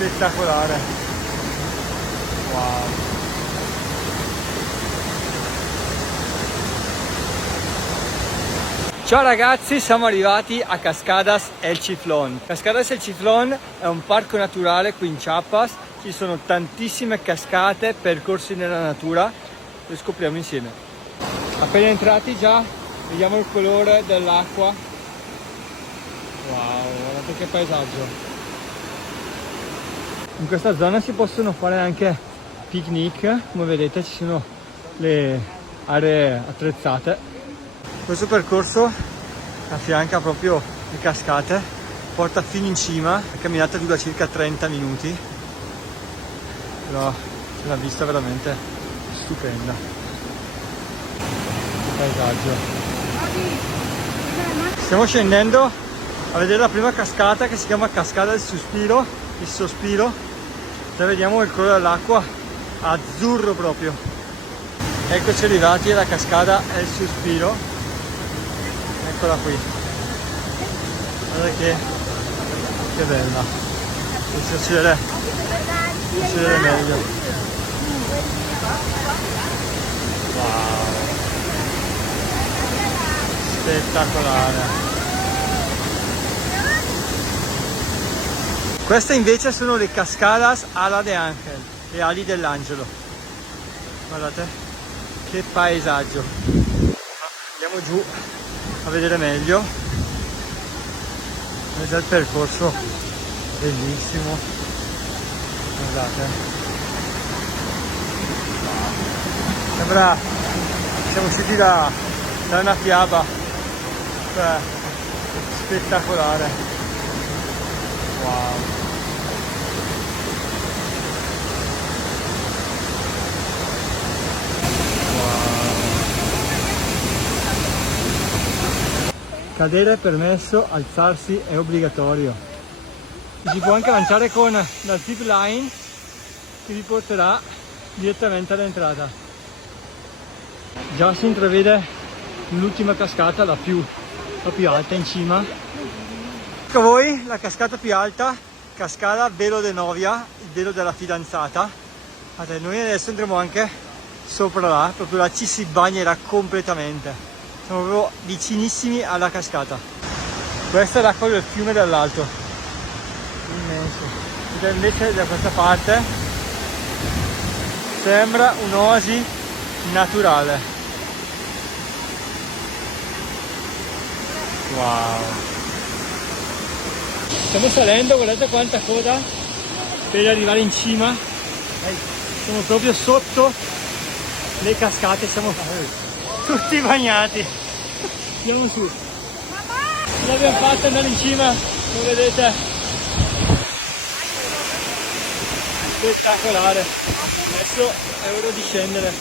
spettacolare. Wow. Ciao ragazzi, siamo arrivati a Cascadas El Chiflón. Cascadas El Chiflón è un parco naturale qui in Chiapas, ci sono tantissime cascate, percorsi nella natura, lo scopriamo insieme. Appena entrati già vediamo il colore dell'acqua. Wow, guardate che paesaggio. In questa zona si possono fare anche picnic, come vedete ci sono le aree attrezzate. Questo percorso affianca proprio le cascate, porta fino in cima, la camminata dura circa 30 minuti, però c'è una vista veramente stupenda. Che paesaggio. Stiamo scendendo a vedere la prima cascata che si chiama Cascada del Suspiro, il sospiro. Già vediamo il colore dell'acqua azzurro proprio. Eccoci arrivati alla Cascada El Suspiro. Eccola qui, guarda che bella, si vede meglio. Wow, spettacolare. Queste invece sono le Cascadas Ala de Ángel, le ali dell'angelo. Guardate che paesaggio. Andiamo giù a vedere meglio. Vedete il percorso bellissimo, guardate, sembra siamo usciti da una fiaba, cioè, spettacolare. Wow. Cadere è permesso, alzarsi è obbligatorio. Si può anche lanciare con la zip line che vi porterà direttamente all'entrata. Già si intravede l'ultima cascata, la più alta in cima. Ecco a voi la cascata più alta, Cascada Velo de Novia, il velo della fidanzata. Guardate, noi adesso andremo anche sopra là, proprio là ci si bagnerà completamente. Siamo proprio vicinissimi alla cascata. Questa è l'acqua del fiume dall'alto, immenso. Ed invece da questa parte sembra un'oasi naturale. Wow. Stiamo salendo, guardate quanta coda per arrivare in cima. Siamo proprio sotto le cascate, siamo tutti bagnati. Andiamo su. Ce l'abbiamo fatta andare in cima, come vedete. Spettacolare. Adesso è ora di scendere.